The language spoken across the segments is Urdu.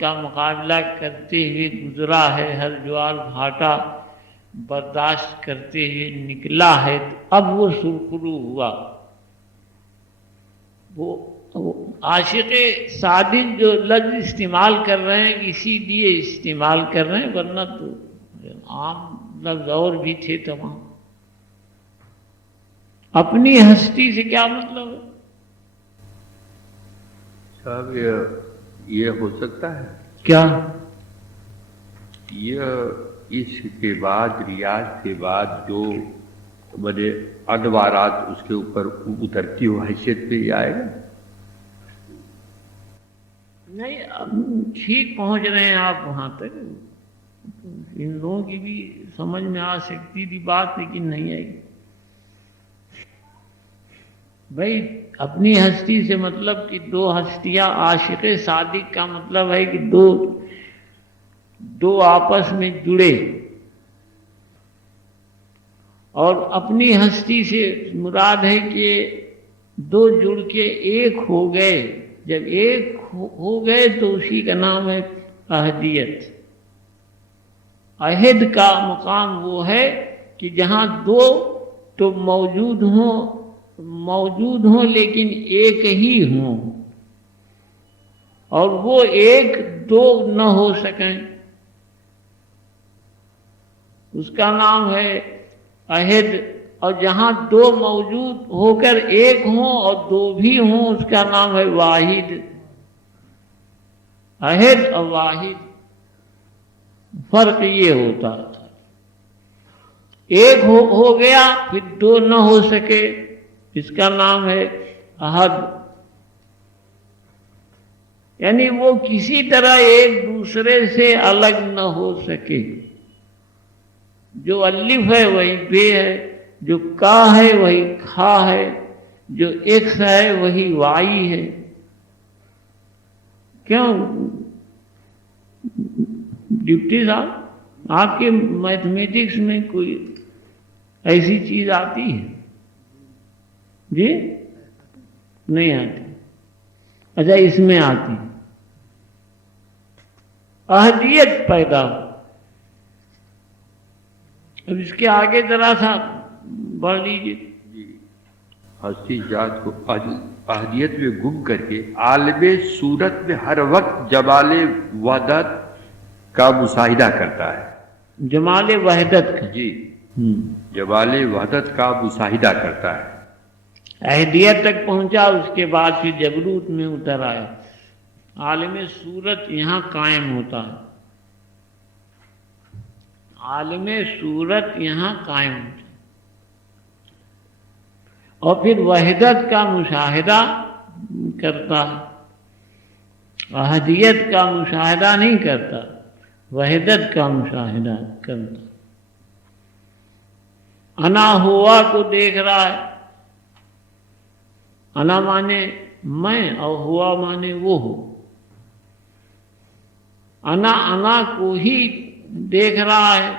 کا مقابلہ کرتے ہوئے گزرا ہے، ہر جوار بھاٹا برداشت کرتے ہوئے نکلا ہے، اب وہ سرخرو ہوا۔ وہ عاشق صادق جو لفظ استعمال کر رہے ہیں اسی لیے استعمال کر رہے ہیں، ورنہ تو عام لفظ اور بھی تھے تمام۔ اپنی ہستی سے کیا مطلب ہے؟ صاحب یہ ہو سکتا ہے کیا یہ اس کے بعد ریاض کے بعد جو بڑے ادوارات اس کے اوپر اترتی ہو حیثیت پہ ہی آئے گا؟ نہیں، ٹھیک پہنچ رہے ہیں آپ وہاں تک، ان لوگوں کی بھی سمجھ میں آ سکتی تھی بات، لیکن نہیں آئی۔ بھائی اپنی ہستی سے مطلب کہ دو ہستیاں، عاشق صادق کا مطلب ہے کہ دو آپس میں جڑے، اور اپنی ہستی سے مراد ہے کہ دو جڑ کے ایک ہو گئے۔ جب ایک ہو گئے تو اسی کا نام ہے احدیت۔ عہد کا مقام وہ ہے کہ جہاں دو تو موجود ہوں لیکن ایک ہی ہوں، اور وہ ایک دو نہ ہو سکیں، اس کا نام ہے عہد۔ اور جہاں دو موجود ہو کر ایک ہوں اور دو بھی ہوں، اس کا نام ہے واحد۔ عہد اور واحد فرق یہ ہوتا ہے، ایک ہو گیا پھر دو نہ ہو سکے، اس کا نام ہے عہد۔ یعنی وہ کسی طرح ایک دوسرے سے الگ نہ ہو سکے۔ جو الف ہے وہی بے ہے، جو کا ہے وہی کھا ہے، جو ایکس ہے وہی وائی ہے۔ کیوں ڈپٹی صاحب، آپ کے میتھمیٹکس میں کوئی ایسی چیز آتی ہے؟ جی نہیں آتی؟ اچھا اس میں آتی، احدیت پیدا ہو۔ اب اس کے آگے ذرا سا بڑھ لیجیے۔ ہستی ذات کو احدیت میں گم کر کے عالم صورت میں ہر وقت جمال وحدت کا مشاہدہ کرتا ہے۔ جمال وحدت کا، جی جمال وحدت کا مشاہدہ کرتا ہے۔ احدیت تک پہنچا، اس کے بعد پھر جبروت میں اتر آیا۔ عالم صورت یہاں قائم ہوتا ہے، عالم صورت یہاں قائم ہوتا ہے، اور پھر وحدت کا مشاہدہ کرتا ہے۔ احدیت کا مشاہدہ نہیں کرتا، وحدت کا مشاہدہ کرتا۔ انا ہوا کو دیکھ رہا ہے، انا مانے میں اور ہوا مانے وہ ہو۔ انا کو ہی دیکھ رہا ہے،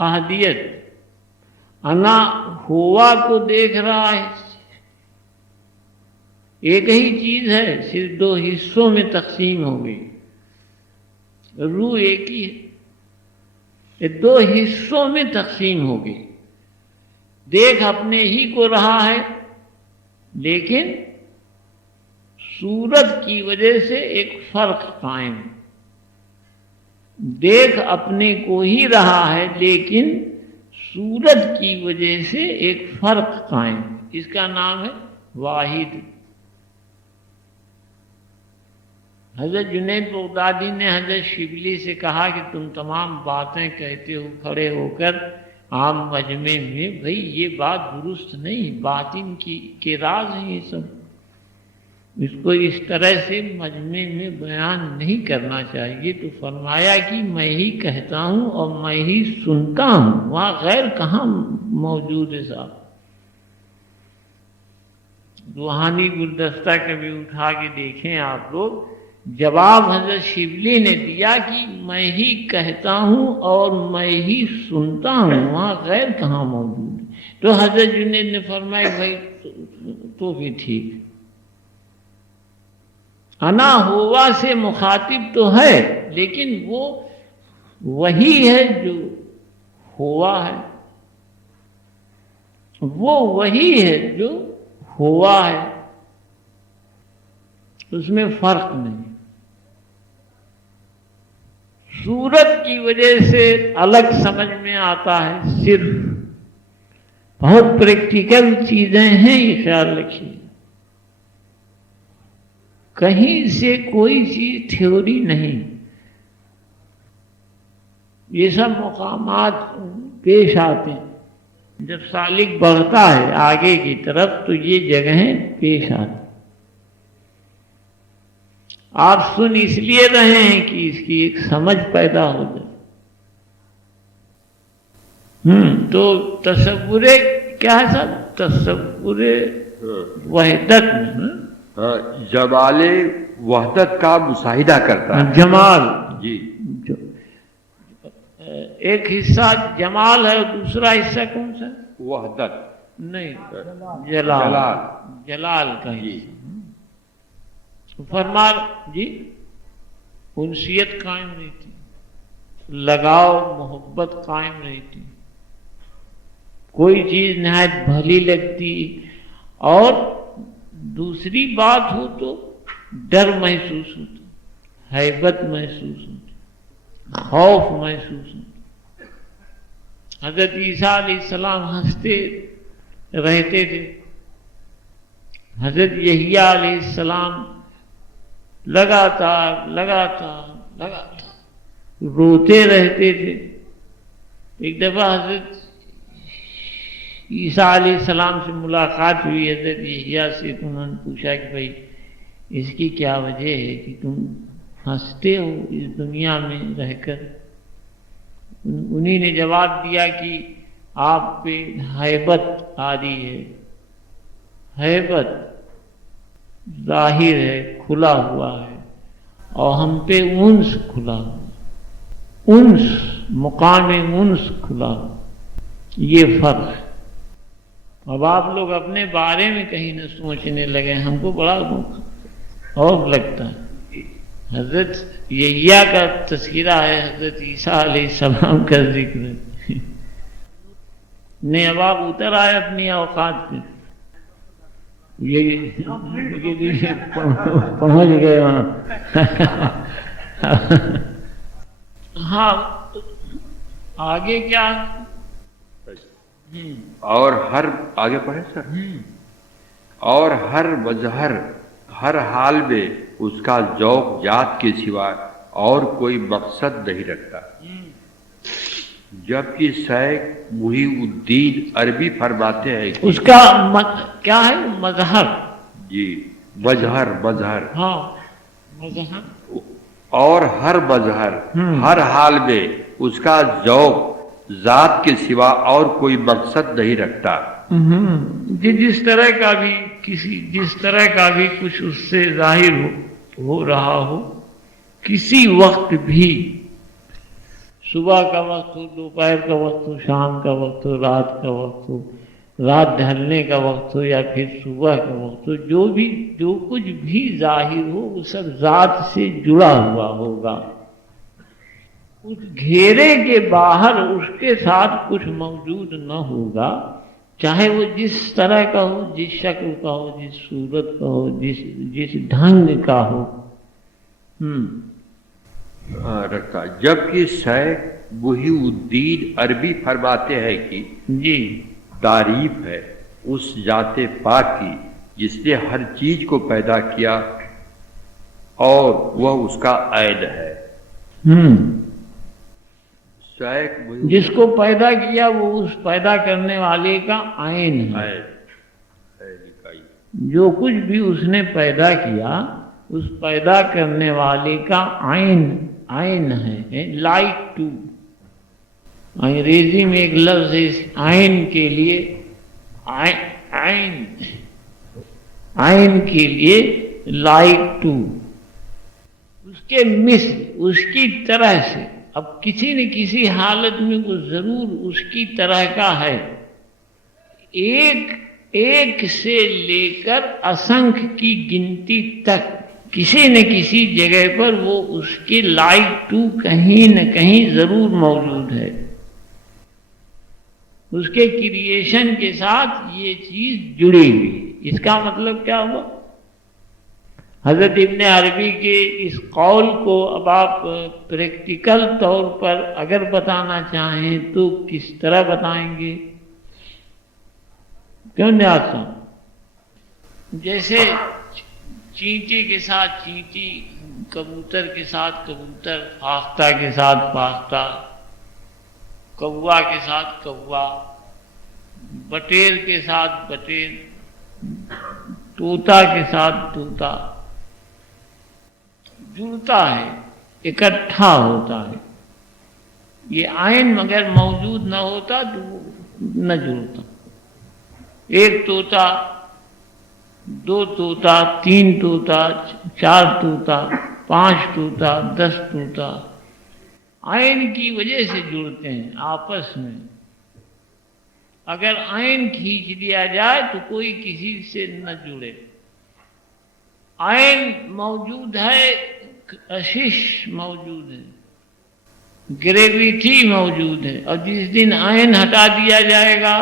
احدیت۔ انا ہوا کو دیکھ رہا ہے، ایک ہی چیز ہے، صرف دو حصوں میں تقسیم ہو گئی۔ روح ایک ہی ہے، یہ دو حصوں میں تقسیم ہو گئی۔ دیکھ اپنے ہی کو رہا ہے، لیکن صورت کی وجہ سے ایک فرق قائم ہے۔ دیکھ اپنے کو ہی رہا ہے، لیکن صورت کی وجہ سے ایک فرق قائم، اس کا نام ہے واحد۔ حضرت جنید بغدادی نے حضرت شبلی سے کہا کہ تم تمام باتیں کہتے ہو کھڑے ہو کر عام مجمع میں، بھئی یہ بات درست نہیں، باطن کے راز ہیں یہ سب، اس کو اس طرح سے مجمع میں بیان نہیں کرنا چاہیے۔ تو فرمایا کہ میں ہی کہتا ہوں اور میں ہی سنتا ہوں، وہاں غیر کہاں موجود ہے صاحب۔ روحانی گلدستہ کبھی اٹھا کے دیکھیں آپ لوگ، جواب حضرت شبلی نے دیا کہ میں ہی کہتا ہوں اور میں ہی سنتا ہوں، وہاں غیر کہاں موجود ہے۔ تو حضرت جنید نے فرمایا بھائی تو بھی ٹھیک۔ انا ہوا سے مخاطب تو ہے، لیکن وہ وہی ہے جو ہوا ہے، وہ وہی ہے جو ہوا ہے، اس میں فرق نہیں۔ صورت کی وجہ سے الگ سمجھ میں آتا ہے، صرف بہت پریکٹیکل چیزیں ہیں، یہ خیال رکھیے، کہیں سے کوئی چیز تھیوری نہیں، یہ سب مقامات پیش آتے ہیں۔ جب سالک بڑھتا ہے آگے کی طرف تو یہ جگہیں پیش آتی، آپ سن اس لیے رہے ہیں کہ اس کی ایک سمجھ پیدا ہو جائے۔ تو تصور کیا ہے صاحب؟ تصور وحدت میں جمال وحدت کا مشاہدہ کرتا ہے۔ جمال، جی، ایک حصہ جمال ہے، دوسرا حصہ کون سا؟ وحدت نہیں، جلال، جلال کا حصہ۔ فرما جی انسیت قائم رہتی، لگاؤ محبت قائم رہتی، کوئی چیز نہایت بھلی لگتی، اور دوسری بات ہو تو ڈر محسوس ہوتا، ہیبت محسوس ہوتی، خوف محسوس ہوتا۔ حضرت عیسیٰ علیہ السلام ہنستے رہتے تھے، حضرت یحییٰ علیہ السلام لگاتار روتے رہتے تھے۔ ایک دفعہ حضرت عیسیٰ علیہ السلام سے ملاقات ہوئی حضرت یحییٰ سے، تو انہوں نے پوچھا کہ بھائی اس کی کیا وجہ ہے کہ تم ہنستے ہو اس دنیا میں رہ کر؟ انہی نے جواب دیا کہ آپ پہ ہیبت آ رہی ہے، ہیبت ظاہر ہے، کھلا ہوا ہے، اور ہم پہ انس کھلا ہوا، انس، مقام انس کھلا ہوا، یہ فرق ہے۔ اب آپ لوگ اپنے بارے میں کہیں نہ سوچنے لگے، ہم کو بڑا اور لگتا ہے۔ حضرت یحییٰ کا تذکرہ ہے، حضرت عیسیٰ علیہ السلام کا ذکر ہے۔ نہیں، اب آپ اتر آئے اپنی اوقات پہ، یہ پہنچ گئے وہاں۔ ہاں، آگے کیا؟ اور ہر آگے پڑھے سر، اور ہر مظہر ہر حال میں اس کا ذوق ذات کے سوا اور کوئی مقصد نہیں رکھتا، جبکہ شیخ محی الدین عربی فرماتے ہیں کہ اس کا کیا ہے؟ مظہر، جی، مظہر، ہاں مظہر، اور ہر مظہر ہر حال میں اس کا ذوق ذات کے سوا اور کوئی مقصد نہیں رکھتا۔ جس طرح کا بھی کچھ اس سے ظاہر ہو رہا ہو، کسی وقت بھی، صبح کا وقت ہو، دوپہر کا وقت ہو، شام کا وقت ہو، رات کا وقت ہو، رات ڈھلنے کا وقت ہو یا پھر صبح کا وقت ہو، جو کچھ بھی ظاہر ہو وہ سب ذات سے جڑا ہوا ہوگا۔ اس گھیرے کے باہر اس کے ساتھ کچھ موجود نہ ہوگا، چاہے وہ جس طرح کا ہو، جس شکل کا ہو، جس صورت کا ہو، جس ڈھنگ کا ہو۔ رکھا، جبکہ شیخ محی الدین عربی فرماتے ہیں کہ جی، تعریف ہے اس ذات پاک کی جس نے ہر چیز کو پیدا کیا اور وہ اس کا عین ہے۔ جس کو پیدا کیا وہ اس پیدا کرنے والے کا عین ہے۔ جو کچھ بھی اس نے پیدا کیا اس پیدا کرنے والے کا عین ہے، لائک ٹو۔ انگریزی میں ایک لفظ ہے عین کے لیے، عین کے لیے لائک ٹو، اس کے مثل، اس کی طرح سے۔ اب کسی نہ کسی حالت میں وہ ضرور اس کی طرح کا ہے، ایک سے لے کر اسنکھ کی گنتی تک کسی نہ کسی جگہ پر وہ اس کے لائک ٹو کہیں نہ کہیں ضرور موجود ہے. اس کے کریشن کے ساتھ یہ چیز جڑی ہوئی. اس کا مطلب کیا ہوا؟ حضرت ابن عربی کے اس قول کو اب آپ پریکٹیکل طور پر اگر بتانا چاہیں تو کس طرح بتائیں گے؟ کیوں نیاز صاحب؟ جیسے چینٹی کے ساتھ چینٹی، کبوتر کے ساتھ کبوتر، فاختہ کے ساتھ فاختہ، کوا کے ساتھ کوا، بٹیر کے ساتھ بٹیر، طوطا کے ساتھ طوطا، جڑتا ہے، اکٹھا ہوتا ہے. یہ عین مگر موجود نہ ہوتا تو نہ جڑتا. ایک طوطا، دو طوطا، تین طوطا، چار طوطا، 5 طوطا، 10 طوطا عین کی وجہ سے جڑتے ہیں آپس میں. اگر عین کھینچ دیا جائے تو کوئی کسی سے نہ جڑے. عین موجود ہے، کشش موجود ہے، گریویٹی موجود ہے، اور جس دن عین ہٹا دیا جائے گا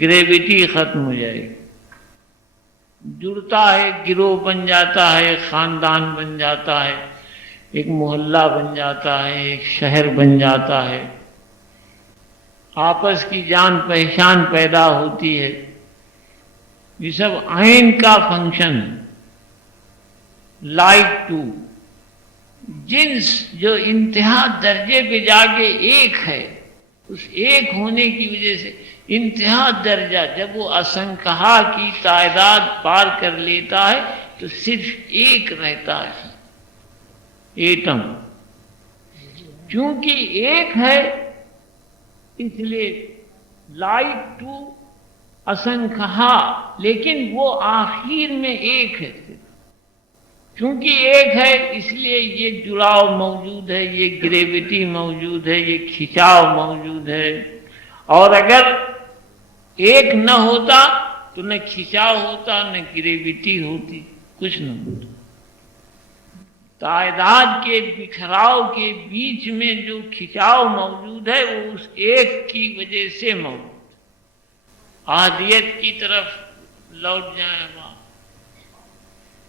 گریویٹی ختم ہو جائے گی. جڑتا ہے، گروہ بن جاتا ہے، خاندان بن جاتا ہے، ایک محلہ بن جاتا ہے، ایک شہر بن جاتا ہے، آپس کی جان پہچان پیدا ہوتی ہے. یہ سب عین کا فنکشن ہے. لائک ٹو، جنس جو انتہا درجے پہ جا کے ایک ہے، اس ایک ہونے کی وجہ سے انتہا درجہ جب وہ اسنکھا کی تعداد پار کر لیتا ہے تو صرف ایک رہتا ہے، ایٹم. چونکہ ایک ہے اس لیے لائک ٹو اسنکھا، لیکن وہ آخر میں ایک ہے. چونکہ ایک ہے اس لیے یہ جڑاؤ موجود ہے، یہ گریویٹی موجود ہے، یہ کھچاؤ موجود ہے. اور اگر ایک نہ ہوتا تو نہ کھچاؤ ہوتا، نہ گریویٹی ہوتی، کچھ نہ ہوتا. تعداد کے بکھراؤ کے بیچ میں جو کھچاؤ موجود ہے وہ اس ایک کی وجہ سے موجود. احدیت کی طرف لوٹ جائیں آپ،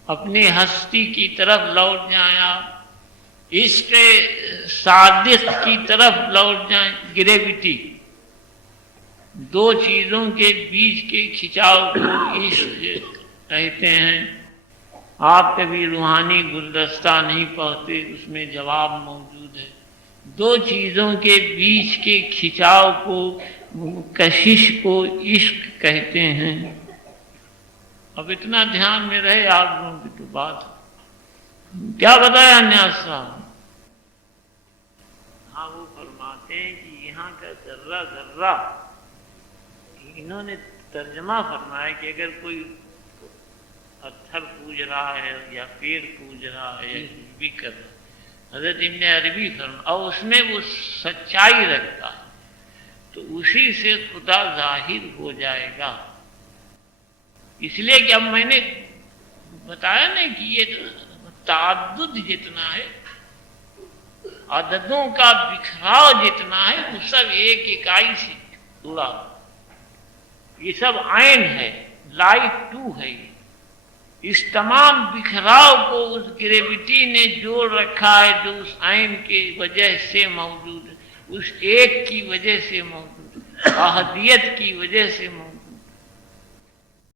اپنی ہستی کی طرف لوٹ جائیں آپ، عشق صادق کی طرف لوٹ جائیں. گریویٹی، دو چیزوں کے بیچ کے کھچاؤ کو عشق کہتے ہیں. آپ کبھی روحانی گلدستہ نہیں پڑھتے، اس میں جواب موجود ہے. دو چیزوں کے بیچ کے کھچاؤ کو، کشش کو عشق کہتے ہیں. اب اتنا دھیان میں رہے آپ لوگوں کی تو بات. کیا بتایا نیاز صاحب؟ ہاں، وہ فرماتے ہیں کہ یہاں کا ذرہ ذرہ، انہوں نے ترجمہ فرمایا کہ اگر کوئی پتھر پوج رہا ہے یا پیڑ پوج رہا ہے یا کچھ بھی کر رہا ہے، حضرت ابن عربی فرمایا، اور اس میں وہ سچائی رکھتا ہے تو اسی سے خدا ظاہر ہو جائے گا. اس لیے کہ اب میں نے بتایا نا کہ یہ تعدد جتنا ہے، عددوں کا بکھراؤ جتنا ہے، وہ سب ایک اکائی سے جڑا. یہ سب عین ہے، لائک ٹو ہے. اس تمام بکھراؤ کو اس گریویٹی نے جوڑ رکھا ہے جو اس عین کی وجہ سے موجود ہے، اس ایک کی وجہ سے موجود ہے، احدیت کی وجہ سے موجود ہے.